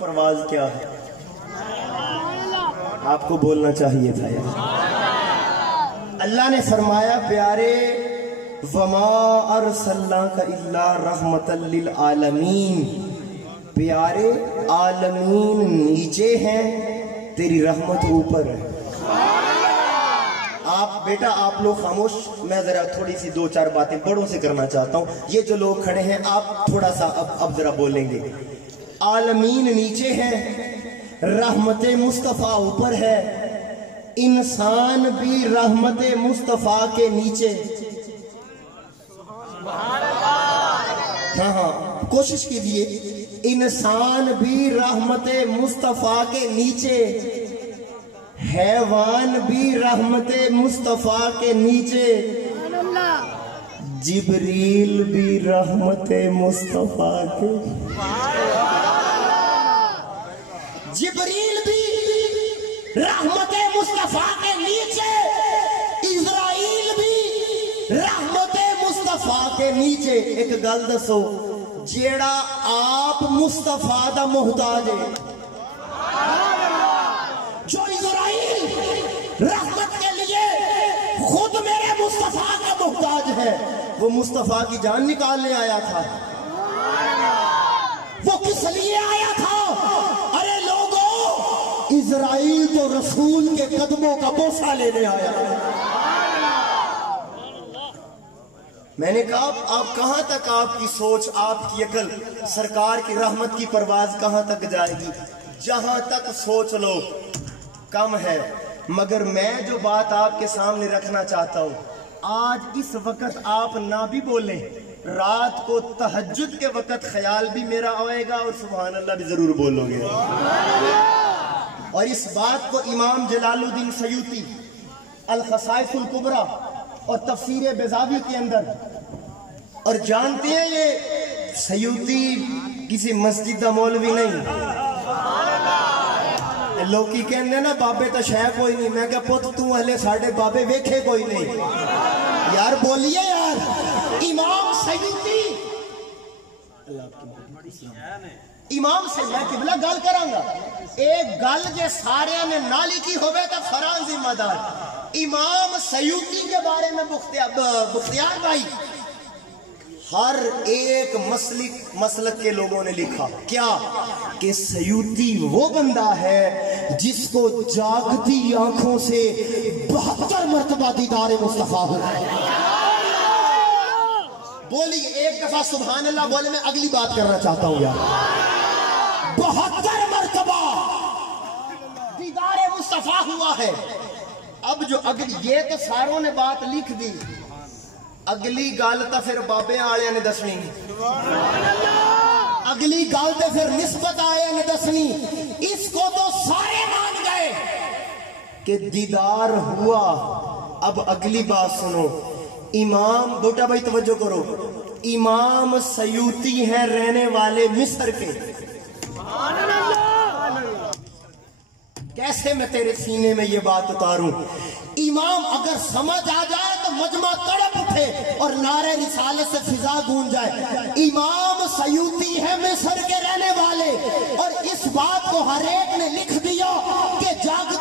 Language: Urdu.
پرواز کیا ہے؟ آپ کو بولنا چاہیے تھا یار۔ اللہ نے فرمایا پیارے وَمَا أَرْسَلْنَاكَ إِلَّا رَحْمَةً لِلْعَالَمِينَ، پیارے عالمین نیچے ہیں، تیری رحمت اوپر ہے۔ آپ بیٹا آپ لوگ خاموش، میں ذرا تھوڑی سی دو چار باتیں بڑوں سے کرنا چاہتا ہوں۔ یہ جو لوگ کھڑے ہیں آپ تھوڑا سا اب ذرا بولیں گے۔ عالمین نیچے ہیں، رحمت مصطفیٰ اوپر ہے، انسان بھی رحمت مصطفیٰ کے نیچے۔ ہاں کوشش کیجئے، انسان بھی رحمت مصطفیٰ کے نیچے، حیوان بھی رحمت مصطفیٰ کے نیچے، جبریل بھی رحمت مصطفیٰ کے، جبریل بھی رحمت مصطفیٰ کے نیچے، اسرائیل بھی رحمت مصطفیٰ کے نیچے۔ ایک گل دسو، جیڑا آپ مصطفیٰ دا محتاج ہے، جو اسرائیل رحمت کے لیے خود میرے مصطفیٰ کا محتاج ہے، وہ مصطفیٰ کی جان نکالنے آیا تھا۔ وہ کس لیے آیا تھا؟ ارے لوگوں، اسرائیل تو رسول کے قدموں کا بوسہ لینے آیا۔ میں نے کہا آپ کہاں تک آپ کی سوچ، آپ کی عقل، سرکار کی رحمت کی پرواز کہاں تک جائے گی؟ جہاں تک سوچ لو کم ہے۔ مگر میں جو بات آپ کے سامنے رکھنا چاہتا ہوں، آج اس وقت آپ نہ بھی بولیں، رات کو تہجد کے وقت خیال بھی میرا آئے گا اور سبحان اللہ بھی ضرور بولو گے۔ اور اس بات کو امام جلال الدین سیوطی الخصائص الکبریٰ اور تفسیر بیضاوی کے اندر، اور جانتے ہیں یہ سیوطی کسی مسجد دا مولوی نہیں، لوکی کہنے نا بابے تا شے کوئی نہیں، میں کہا پت تو اہلے ساڑھے بابے ویکھے کوئی نہیں یار، بولیے یار۔ امام سیوطی، امام سے میں قبلہ گل کروں گا، ایک گل جے سارے نے نالی کی ہوئے تا فران ذمہ دار۔ امام سیوطی کے بارے میں بختیار بھائی ہر ایک مسلک کے لوگوں نے لکھا کیا کہ سیوطی وہ بندہ ہے جس کو جاگتی آنکھوں سے 72 مرتبہ دیدار مصطفیٰ ہو۔ بولی ایک دفعہ سبحان اللہ بولے، میں اگلی بات کرنا چاہتا ہوں یار۔ 72 مرتبہ دیدار مصطفیٰ ہوا ہے۔ اب جو اگلی، یہ تو ساروں نے بات لکھ دی، اگلی گال تا پھر بابے آڑے نے دسنی، اگلی گال تے پھر نسبت آئے نے دسنی۔ اس کو تو سارے مان گئے کہ دیدار ہوا۔ اب اگلی بات سنو، امام بوٹا بھائی توجہ کرو، امام سیوطی ہیں رہنے والے مصر کے۔ کیسے میں تیرے سینے میں یہ بات اتاروں؟ امام اگر سمجھ آ جائے تو مجمع تڑپ اٹھے اور نعرہ رسالت سے فضا گونج جائے۔ امام سیوطی ہے مصر کے رہنے والے، اور اس بات کو ہر ایک نے لکھ دیا کہ جاگ